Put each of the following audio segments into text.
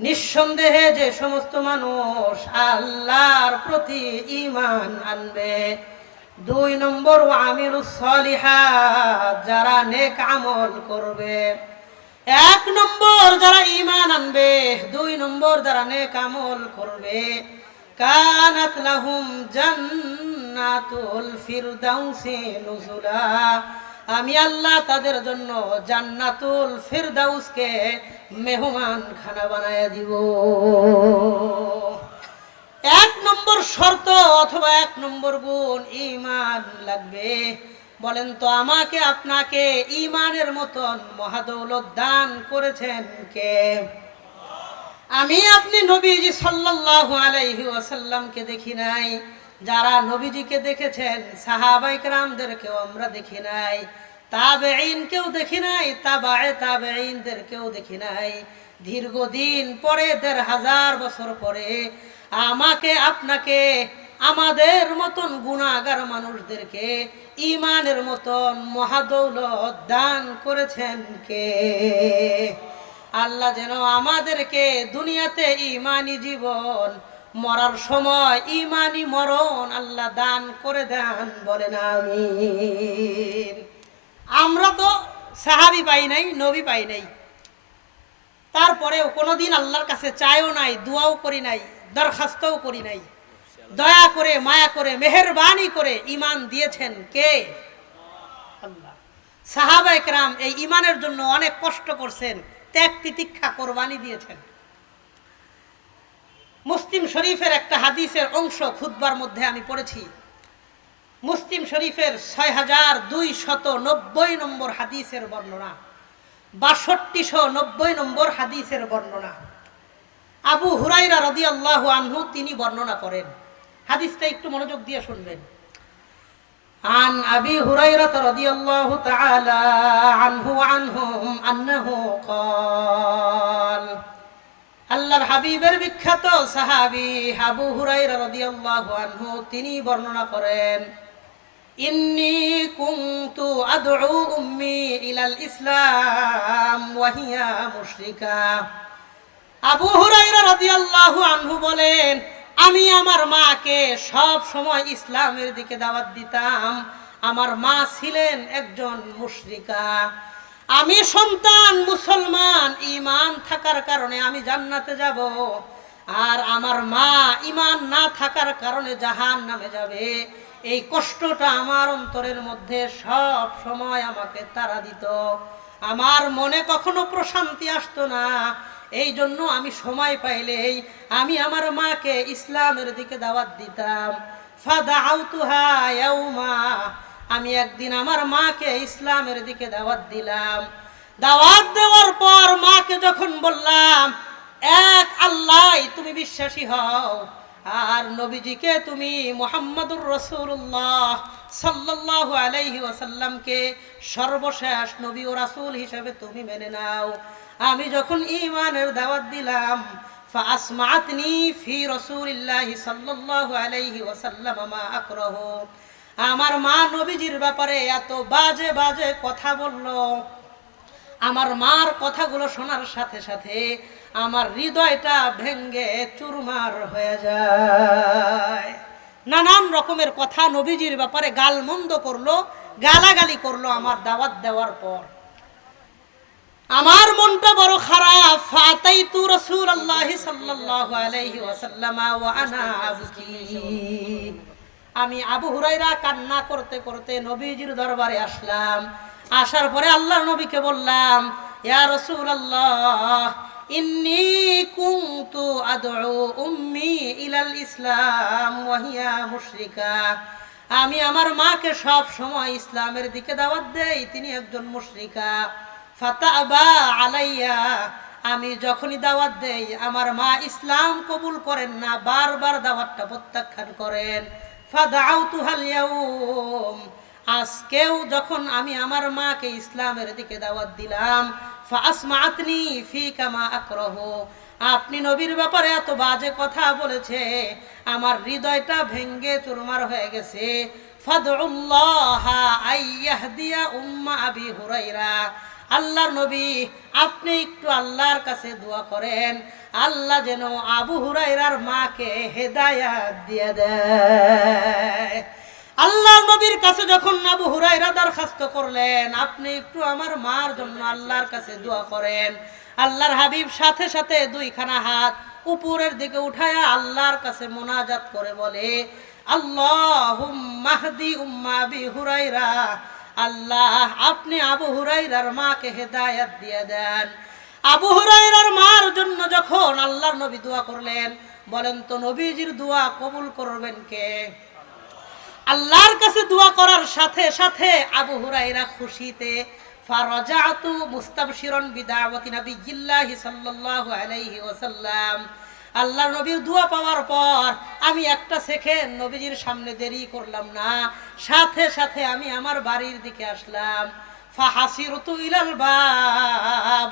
নিঃসন্দেহে যে সমস্ত মানুষ আল্লাহর প্রতি ইমান আনবে, দুই নম্বর আমির সলিহাত, যারা নেক আমল করবে। এক নম্বর যারা ইমান আনবে, দুই নম্বর যারা নেক আমল করবে। কানাত লাহুম জান্নাতুল ফিরদাউসি নুজুলা। আমি আল্লাহ তাদের জন্য জান্নাতুল ফিরদাউসকে মেহমান খানা বানায় দিব। এক নম্বর শর্ত অথবা এক নম্বর গুণ ইমান লাগবে। বলেন তো, আমাকে আপনাকে ইমানের মতন মহাদৌলত দান করেছেন কে? আমি আপনি নবীজি সাল্লাল্লাহু আলাইহি ওয়াসাল্লামকে দেখি নাই। যারা নবীজিকে দেখেছেন সাহাবাই কেরামদেরকেও আমরা দেখি নাই। তাবেঈন কেউ দেখি নাই, তাবায়ে তাবেঈনদের কেউ দেখি নাই। দীর্ঘদিন পরে, দেড় হাজার বছর পরে আমাকে, আপনাকে, আমাদের মতন গুণাগার মানুষদেরকে ইমানের মতন মহাদৌলত দান করেছেন কে? আল্লাহ যেন আমাদেরকে দুনিয়াতে ইমানি জীবন, মরার সময় ইমানি মরণ আল্লাহ দান করে দেন, বলেন আমি আমরা তো সাহাবি পাই নাই, নবী পাই নাই। তারপরেও কোনোদিন আল্লাহর কাছে চায়ও নাই, দোয়াও করি নাই, দরখাস্তও করি নাই। দয়া করে, মায়া করে, মেহরবানি করে ইমান দিয়েছেন কে? আল্লাহ। সাহাবা একরাম এই ইমানের জন্য অনেক কষ্ট করছেন, ত্যাগ তিতিক্ষা কোরবানি দিয়েছেন। মুসলিম শরীফের একটা হাদিসের অংশ খুদ্বার মধ্যে আমি পড়েছি। মুসলিম শরীফের ছয় হাজার দুই শত নব্বই নম্বর হাদিসের বর্ণনা বাষট্টিশো নব্বই নম্বর হাদিসের বর্ণনা আবু হুরাইরা রদি আল্লাহ আনহু তিনি বর্ণনা করেন হাদিসটা একটু মনোযোগ দিয়ে শুনবেন عن أبي هريرة رضي الله تعالى عنه وعنهم أنه قال আল্লাহর হাবিবের বিখ্যাত সাহাবি আবু হুরাইরা রাদিয়াল্লাহু আনহু তিনি বর্ণনা করেন কুনতু আদউ উম্মি ইলাল ইসলাম ওয়া হিয়া মুশরিকা। আবু হুরাইরা রাদিয়াল্লাহু আনহু বলেন, আমি আমার মাকে সব সময় ইসলামের দিকে দাওয়াত দিতাম। আমার মা ছিলেন একজন মুশরিকা। আমি সন্তান মুসলমান ইমান থাকার কারণে আমি জান্নাতে যাব। আর আমার মা ইমান না থাকার কারণে জাহান নামে যাবে। এই কষ্টটা আমার অন্তরের মধ্যে সব সময় আমাকে তারা দিত। আমার মনে কখনো প্রশান্তি আসতো না। এই জন্য আমি সময় পাইলেই আমি আমার মাকে ইসলামের দিকে দাওয়াত দিতাম। আমি একদিন আমার মাকে ইসলামের দিকে দাওয়াত দিলাম। দাওয়াত দেওয়ার পর মাকে যখন বললাম, এক আল্লাহ, তুমি বিশ্বাসী হও। আর নবীজিকে তুমি মোহাম্মদুর রসুল্লাহ সাল্লাল্লাহু আলাইহি ওয়াসাল্লামকে সর্বশেষ নবী ও রাসূল হিসেবে তুমি মেনে নাও। আমি যখন ঈমানের দাওয়াত দিলাম ফাসমাতনি ফি রাসূলিল্লাহি সাল্লাল্লাহু আলাইহি ওয়াসাল্লাম মা আকরাহু। আমার মা নবীজির ব্যাপারে এত বাজে বাজে কথা বলল। আমার মার কথাগুলো শোনার সাথে সাথে আমার হৃদয়টা ভেঙ্গে চুরমার হয়ে যায়। নানান রকমের কথা নবীজির ব্যাপারে গালমন্দ করল, গালাগালি করল আমার দাওয়াত দেওয়ার পর। আমার মনটা বড় খারাপ। ফাতাইতু রাসূলুল্লাহি সাল্লাল্লাহু আলাইহি ওয়াসাল্লাম ওয়া আনা আবকি। আমি আবু হুরাইরা কান্না করতে করতে নবীজির দরবারে আসলাম। আসার পরে আল্লাহর নবীকে বললাম, ইয়া রাসূলুল্লাহ ইন্নী কুনতু আদউ উম্মি ইলাল ইসলাম ওয়া হিয়া মুশরিকা। আমি আমার মাকে সব সময় ইসলামের দিকে দাওয়াত দেই, তিনি একজন মুশরিকা। ফাতাবা আলাইয়া, আমি যখনই দাওয়াত দেই, আমার মা ইসলাম কবুল করেন না, বারবার দাওয়াতটা প্রত্যাখ্যান করেন। আজকেও যখন আমি আমার মাকে ইসলামের দিকে দাওয়াত দিলাম ফি আপনি নবীর ব্যাপারে এত বাজে কথা বলেছে, আমার হৃদয়টা ভেঙ্গে চুরমার হয়ে গেছে। আল্লাহর নবী, আপনি একটু আল্লাহর কাছে দোয়া করেন। আল্লাহ যেন আবু হুরাইরার মাকে হেদায়াত দিয়ে দেয়। আল্লাহ নবীর কাছে যখন আবু হুরাইরা দরখাস্ত করলেন, আপনি একটু আমার মার জন্য আল্লাহর কাছে দোয়া করেন। আল্লাহর হাবিব সাথে সাথে দুইখানা হাত উপরের দিকে উঠায়া আল্লাহর কাছে মোনাজাত করে বলে আল্লাহ মাহদি উম্মা বি হুরাইরা আল্লাহ, আপনি আবু হুরাইরার মাকে হেদায়াত দিয়ে দেন। আবু হুরাইরার মার জন্য যখন আল্লাহর নবী দোয়া করলেন, বলেন তো নবীজির দোয়া কবুল করবেন কে? আল্লাহর কাছে দোয়া করার সাথে সাথে আবু হুরাইরা খুশিতে, ফারাজাতু মুস্তাবশিরান বিদাওয়াতি নবিয়্যিল্লাহি সাল্লাল্লাহু আলাইহি ওয়াসাল্লাম। আল্লাহর নবীর দোয়া পাওয়ার পর আমি একটা সেকেন্ড নবীজির সামনে দেরি করলাম না। সাথে সাথে আমি আমার বাড়ির দিকে আসলাম। ফাহাসিরতু ইলাল বাব।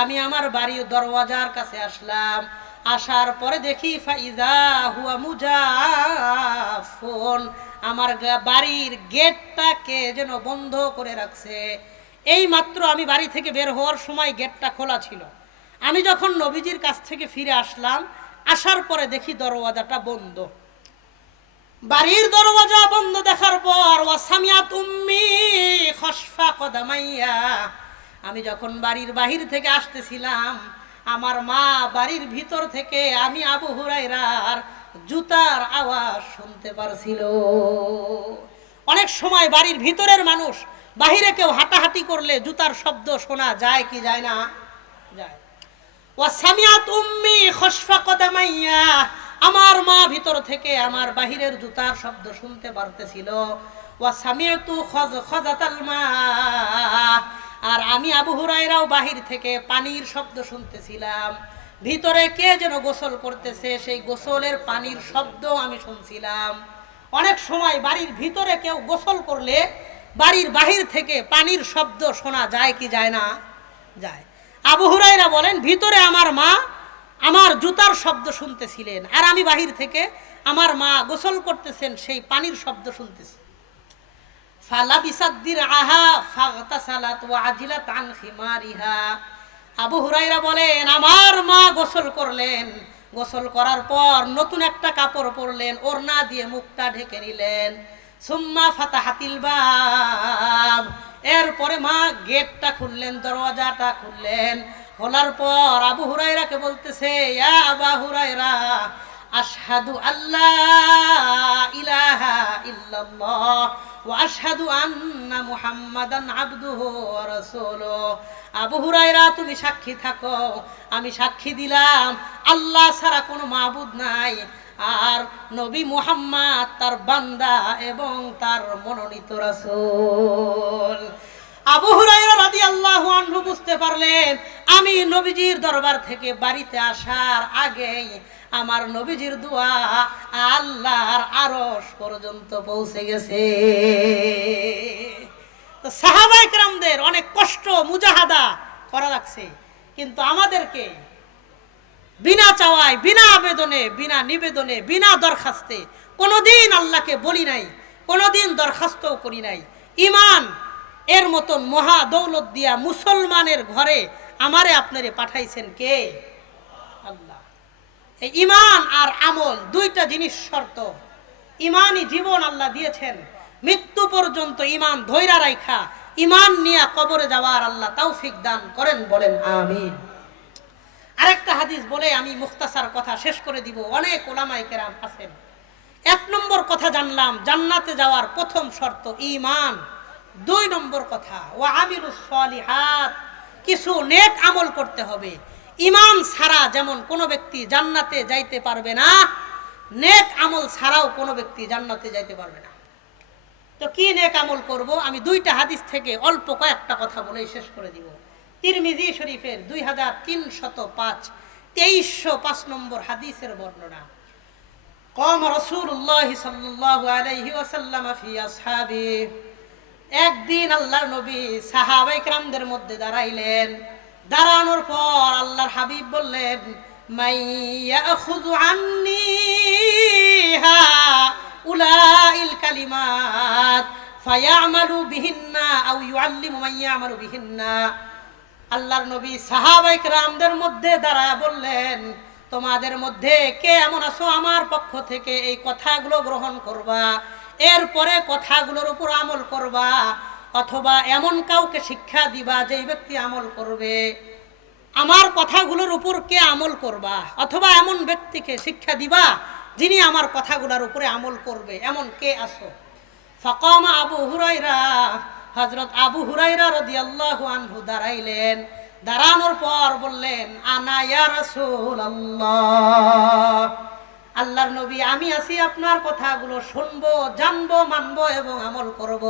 আমি আমার বাড়ির দরওয়াজার কাছে আসলাম। আসার পরে দেখি, ফাইজা হুয়া মুজাফুন আমার বাড়ির গেটটাকে যেন বন্ধ করে রাখছে। এই মাত্র আমি বাড়ি থেকে বের হওয়ার সময় গেটটা খোলা ছিল। আমি যখন নবীজির কাছ থেকে ফিরে আসলাম, আসার পরে দেখি দরওয়াজাটা বন্ধ। বাড়ির দরওয়াজা বন্ধ দেখার পর, ওয়াসামিয়াত উম্মি খসফা কদামাইয়া। আমি যখন বাড়ির বাহির থেকে আসতেছিলাম, আমার মা বাড়ির ভিতর থেকে আমি আবু হুরাইরার জুতার আওয়াজ শুনতে পারছিল। অনেক সময় বাড়ির ভিতরের মানুষ বাহিরে কেউ হাঁটাহাঁটি করলে জুতার শব্দ শোনা যায় কি যায় না? যায়। ওয়াসামিয়াত উম্মি খসফা কদামাইয়া, আমার মা ভিতর থেকে আমার বাহিরের জুতার শব্দ শুনতে পারতেছিল। ওয়াসামিয়াতু খজ, খজাতাল মা, আর আমি আবু হুরাইরাও বাহির থেকে পানির শব্দ শুনতেছিলাম। ভিতরে কে যেন গোসল করতেছে, সেই গোসলের পানির শব্দ আমি শুনছিলাম। অনেক সময় বাড়ির ভিতরে কেউ গোসল করলে বাড়ির বাহির থেকে পানির শব্দ শোনা যায় কি যায় না? যায়। আবু হুরাইরা বলেন, ভিতরে আমার মা আমার জুতার শব্দ শুনতেছিলেন আর আমি বাহির থেকে আমার মা গোসল করতেছেন, সেই পানির শব্দ শুনতেছি। ফালা বিসাদ্দির আহা ফাগতাসালাত ওয়া আজিলাত আন আবু হুরাইরা বলেন, আমার মা গোসল করলেন। গোসল করার পর নতুন একটা কাপড় পরলেন, ওড়না দিয়ে মুখটা ঢেকে নিলেন। সুম্মা ফাতাহাতিল বাব। এরপরে মা গেটটা খুললেন, দরওয়াজাটা খুললেন। খোলার পর আবু হুরাইরাকে বলতেছে আবা হুরাইরা আশহাদু আল্লাহ ইলাহা ইল্লাল্লাহ ওয়া আশহাদু আন্না মুহাম্মাদান আবদুহু ওয়া রাসূলুহু। আবু হুরাইরা তুমি সাক্ষী থাকো। আমি সাক্ষী দিলাম, আল্লাহ ছাড়া কোনো মাবুদ নাই। আর নবী মুহাম্মদ তার বান্দা এবং তার মনোনীত রাসূল। আবু হুরাইরা রাদিয়াল্লাহু আনহু বুঝতে পারলেন, আমি নবীজির দরবার থেকে বাড়িতে আসার আগেই আমার নবীজির দোয়া আল্লাহর আরশ পর্যন্ত পৌঁছে গেছে। তো সাহাবাই কেরামদের অনেক কষ্ট, মুজাহাদা করা লাগছে। কিন্তু আমাদেরকে বিনা চাওয়ায়, বিনা আবেদনে, বিনা নিবেদনে, বিনা দরখাস্তে কোনোদিন আল্লাহকে বলি নাই, কোনোদিন দরখাস্তও করি নাই। ইমান এর মতন মহা দৌলত দিয়া মুসলমানের ঘরে আমারে আপনারে পাঠাইছেন কে? আল্লাহ। এই ইমান আর আমল দুইটা জিনিস শর্ত। ইমানই জীবন আল্লাহ দিয়েছেন। মৃত্যু পর্যন্ত ইমান ধৈরা রাইখা ইমান নিয়ে কবরে যাওয়ার আল্লাহ তৌফিক দান করেন বলেন, আমিন। আরেকটা হাদিস বলে আমি মুখতাসার কথা শেষ করে দিব, অনেক ওলামাই কেরাম আছেন। এক নম্বর কথা জানলাম, জান্নাতে যাওয়ার প্রথম শর্ত ইমান দুই নম্বর কথা ও আমিরুস সলিহাত, কিছু নেক আমল করতে হবে। ইমান ছাড়া যেমন কোনো ব্যক্তি জান্নাতে যাইতে পারবে না, নেক আমল ছাড়াও কোনো ব্যক্তি জান্নাতে যাইতে পারবে না। তো কি নেক আমল করব? আমি দুইটা হাদিস থেকে অল্প কয়েকটা কথা বলেই শেষ করে দিব। তিরমিজি শরীফের দুই হাজার তিনশত পাঁচ, তেইশশো পাঁচ নম্বর হাদিসের বর্ণনা। কম রসুল্লাহ আলাইহি ওয়াসাল্লাম একদিন আল্লাহর নবী সাহাবাই ক্রামদের মধ্যে দাঁড়াইলেন। দাঁড়ানোর পর আল্লাহর হাবিব বললেন, মাইয়া খুদু আন্নি, হা। উলাইল কালিমাত ফায়ামালু বিহিন্না আও ইউআল্লিমু মান ইয়ামালু বিহিন্না। আল্লাহর নবী সাহাবাইক রামদের মধ্যে দাঁড়া বললেন, তোমাদের মধ্যে কে এমন আছো আমার পক্ষ থেকে? এই কথাগুলো গ্রহণ করবা, এরপরে কথাগুলোর উপর আমল করবা, অথবা এমন কাউকে শিক্ষা দিবা যেই ব্যক্তি আমল করবে। আমার কথাগুলোর উপর কে আমল করবা? অথবা এমন ব্যক্তিকে শিক্ষা দিবা যিনি আমার কথাগুলোর উপরে আমল করবে, এমন কে আসো ফকাম আবু হুরাইরা হজরত আবু হুরাইরা রাদিয়াল্লাহু আনহু দাঁড়াইলেন। দাঁড়ানোর পর বললেন, আনা ইয়া রাসূলুল্লাহ। আল্লাহর নবী, আমি আছি আপনার কথাগুলো শুনব, জানব, মানবো এবং আমল করব।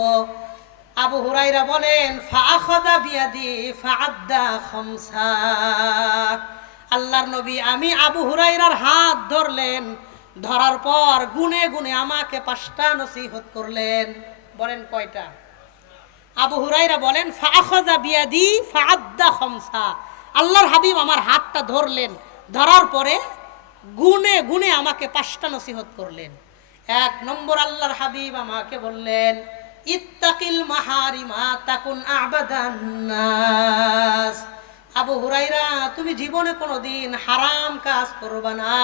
আবু হুরাইরা বলেন, ফাআখাযা বিয়াদি ফাআদ্দা খামসা। আল্লাহর নবী, আমি আবু হুরাইরার হাত ধরলেন ধরার পর গুনে গুনে আমাকে পাঁচটা নসিহত করলেন। বলেন কয়টা? আবু হুরাইরা বলেন খামসা। আল্লাহর হাবিব আমার হাতটা ধরলেন, ধরার পরে গুনে গুনে আমাকে পাঁচটা নসিহত করলেন। এক নম্বর আল্লাহর হাবিব আমাকে বললেন, ইত্তাকিল মাহারিমা তাকুন আবাদান নাস। আবু হুরাইরা তুমি জীবনে কোনোদিন হারাম কাজ করবা না,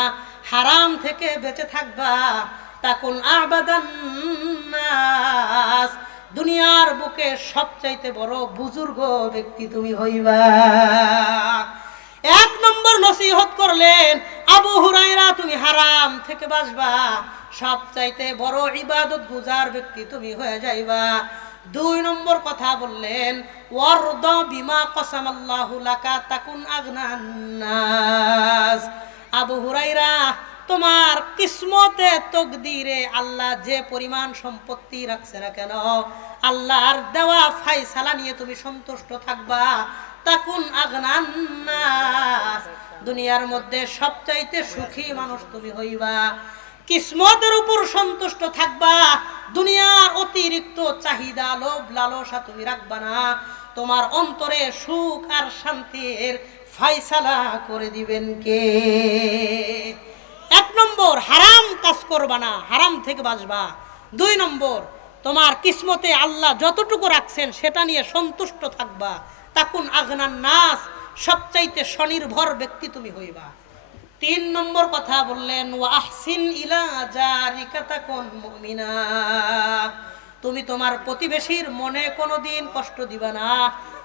হারাম থেকে বেঁচে থাকবা। তখন আবাদান দুনিয়ার বুকে সবচাইতে বড় বুজুর্গ ব্যক্তি তুমি হইবা। এক নম্বর নসিহত করলেন, আবু হুরাইরা তুমি হারাম থেকে বাঁচবা। সবচাইতে বড় ইবাদত গুজার ব্যক্তি তুমি হয়ে যাইবা। দুই নম্বর কথা বললেন, ওয়ারদ বিমা কসামাল্লাহু লাকা তাকুন আগনান নাস আবু হুরাইরা তোমার কিসমতে তকদিরে আল্লাহ যে পরিমাণ সম্পত্তি রাখছে না কেন? আল্লাহর দেওয়া ফাইসালা নিয়ে তুমি সন্তুষ্ট থাকবা। তাকুন আগনান নাস দুনিয়ার মধ্যে সবচাইতে সুখী মানুষ তুমি হইবা। কিসমতের উপর সন্তুষ্ট থাকবা। দুনিয়ার অতিরিক্ত চাহিদা, লোভ, লালসা তুমি রাখবা না। তোমার অন্তরে সুখ আর শান্তির ফাইসালা করে দিবেন কে? এক নম্বর, হারাম কাজ করবা না, হারাম থেকে বাঁচবা। দুই নম্বর, তোমার কিসমতে আল্লাহ যতটুকু রাখছেন সেটা নিয়ে সন্তুষ্ট থাকবা। তাকুন আগনান নাস, সবচাইতে স্বনির্ভর ব্যক্তি তুমি হইবা। তিন নম্বর কথা বললেন ওয়াহসিন ইলা জারিকা তাকুন মুমিনা। তুমি তোমার প্রতিবেশীর মনে কোনোদিন কষ্ট দিবা না,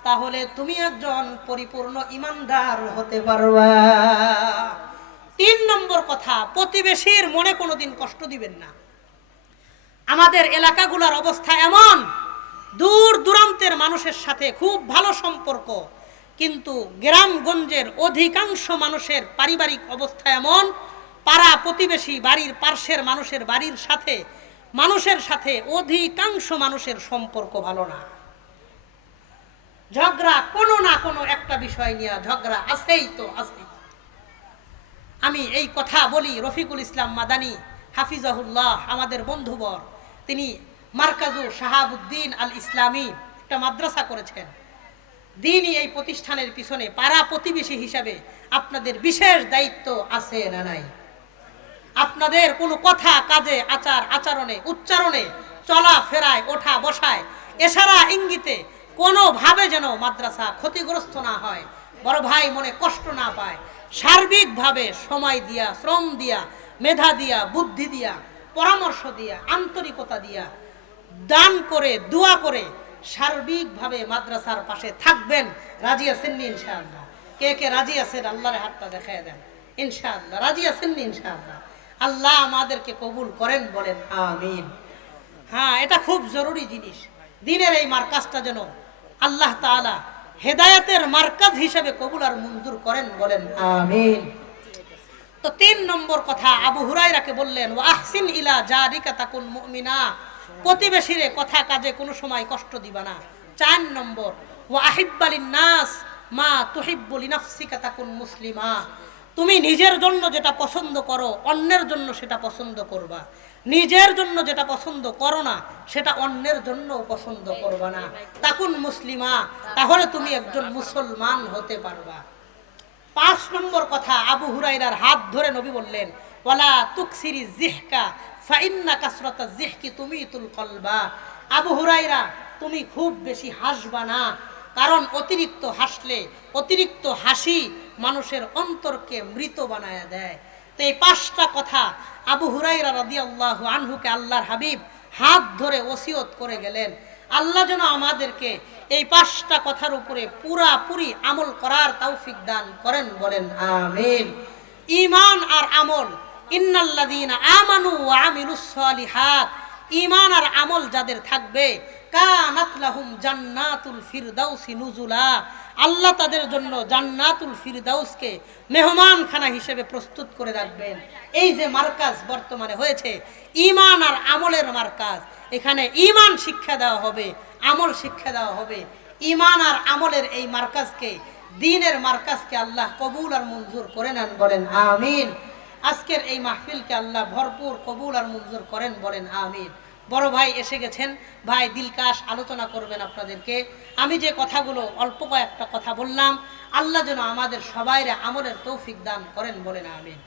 তাহলে তুমি একজন পরিপূর্ণ ইমানদার হতে পারবা। তিন নম্বর কথা, প্রতিবেশীর মনে কোনোদিন কষ্ট দিবেন না। আমাদের এলাকাগুলোর অবস্থা এমন। দূর দূরান্তের মানুষের সাথে খুব ভালো সম্পর্ক। কিন্তু গ্রামগঞ্জের অধিকাংশ মানুষের পারিবারিক অবস্থা এমন, পাড়া প্রতিবেশী বাড়ির পার্শ্বের মানুষের বাড়ির সাথে, মানুষের সাথে অধিকাংশ মানুষের সম্পর্ক ভালো না। ঝগড়া কোনো না কোনো একটা বিষয় নিয়ে ঝগড়া আছেই তো, আছেই। আমি এই কথা বলি রফিকুল ইসলাম মাদানি, হাফিজাহুল্লাহ, আমাদের বন্ধুবর। তিনি মার্কাজু শাহাবুদ্দিন আল ইসলামী একটা মাদ্রাসা করেছেন। দিনই এই প্রতিষ্ঠানের পিছনে পাড়া প্রতিবেশী হিসাবে আপনাদের বিশেষ দায়িত্ব আছে না নাই? আপনাদের কোনো কথা, কাজে, আচার, আচরণে, উচ্চারণে চলা ফেরায় ওঠা, বসায়, এছাড়া ইঙ্গিতে কোনোভাবে যেন মাদ্রাসা ক্ষতিগ্রস্ত না হয়, বড় ভাই মনে কষ্ট না পায়, সার্বিকভাবে সময় দিয়া, শ্রম দিয়া, মেধা দিয়া, বুদ্ধি দিয়া, পরামর্শ দিয়া, আন্তরিকতা দিয়া, দান করে, দোয়া করে সার্বিকভাবে মাদ্রাসার পাশে থাকবেন। রাজি আছেন ইনশাআল্লাহ? কে কে রাজি আছেন? আল্লাহর হাতটা দেখায় দেন। ইনশাআল্লাহ। রাজি আছেন ইনশাআল্লাহ? আল্লাহ আমাদেরকে কবুল করেন বলেন, আমিন। হ্যাঁ এটা খুব জরুরি জিনিস। দিনের এই মার্কাজটা যেন আল্লাহ তাআলা হেদায়েতের মার্কাজ হিসেবে কবুল আর মঞ্জুর করেন বলেন, আমিন। তো তিন নম্বর কথা, আবু হুরাইরাকে বললেন ও আহসিন ইলা জারিকা তাকুন মুমিনা। প্রতিবেশীরে কথা কাজে কোনো সময় কষ্ট দিবা না। চার নম্বর ও আহিব্বালিন নাস মা তুহিব্বুলি নাফসিকা তাকুন মুসলিমা। তুমি নিজের জন্য যেটা পছন্দ করো, অন্যের জন্য সেটা পছন্দ করবা। নিজের জন্য যেটা পছন্দ করো না, সেটা অন্যের জন্য পছন্দ করবা না। তাকুন মুসলিমা, তাহলে তুমি একজন মুসলমান হতে পারবা। পাঁচ নম্বর কথা, আবু হুরাইরার হাত ধরে নবী বললেন, ওয়ালা তুকসিরি জিহকা ফাইন্না কাসরাতা জিহকি তুমি তুল আবু হুরাইরা তুমি খুব বেশি হাসবা না, কারণ অতিরিক্ত হাসলে অতিরিক্ত হাসি মানুষের অন্তরকে মৃত বানায় দেয়। তো এই পাঁচটা কথা আবু হুরাইরা রাদিয়াল্লাহু আনহুকে আল্লাহর হাবিব হাত ধরে ওসিয়ত করে গেলেন। আল্লাহ যেন আমাদেরকে এই পাঁচটা কথার উপরে পুরাপুরি আমল করার তৌফিক দান করেন বলেন, আমিন। ইমান আর আমল ইন্নাল্লাযীনা আমানু আর আমল যাদের থাকবে জান্নাতুল ফিরদাউসি নুজুলা। আল্লাহ তাদের জন্য জান্নাতুল ফিরদাউসকে মেহমানখানা হিসেবে প্রস্তুত করে রাখবেন। এই যে মার্কাজ বর্তমানে হয়েছে, ঈমান আর আমলের মার্কাজ। এখানে ঈমান শিক্ষা দেওয়া হবে, আমল শিক্ষা দেওয়া হবে। ঈমান আর আমলের এই মার্কাজকে, দিনের মার্কাজকে আল্লাহ কবুল আর মঞ্জুর করে নেন বলেন, আমিন। আজকের এই মাহফিলকে আল্লাহ ভরপুর কবুল আর মঞ্জুর করেন, বলেন আমিন। বড় ভাই এসে গেছেন। ভাই দিলকাশ, আলোচনা করবেন আপনাদেরকে। আমি যে কথাগুলো অল্প কয়েকটা কথা বললাম, আল্লাহ যেন আমাদের সবাইরে আমলের তৌফিক দান করেন, বলেন আমিন।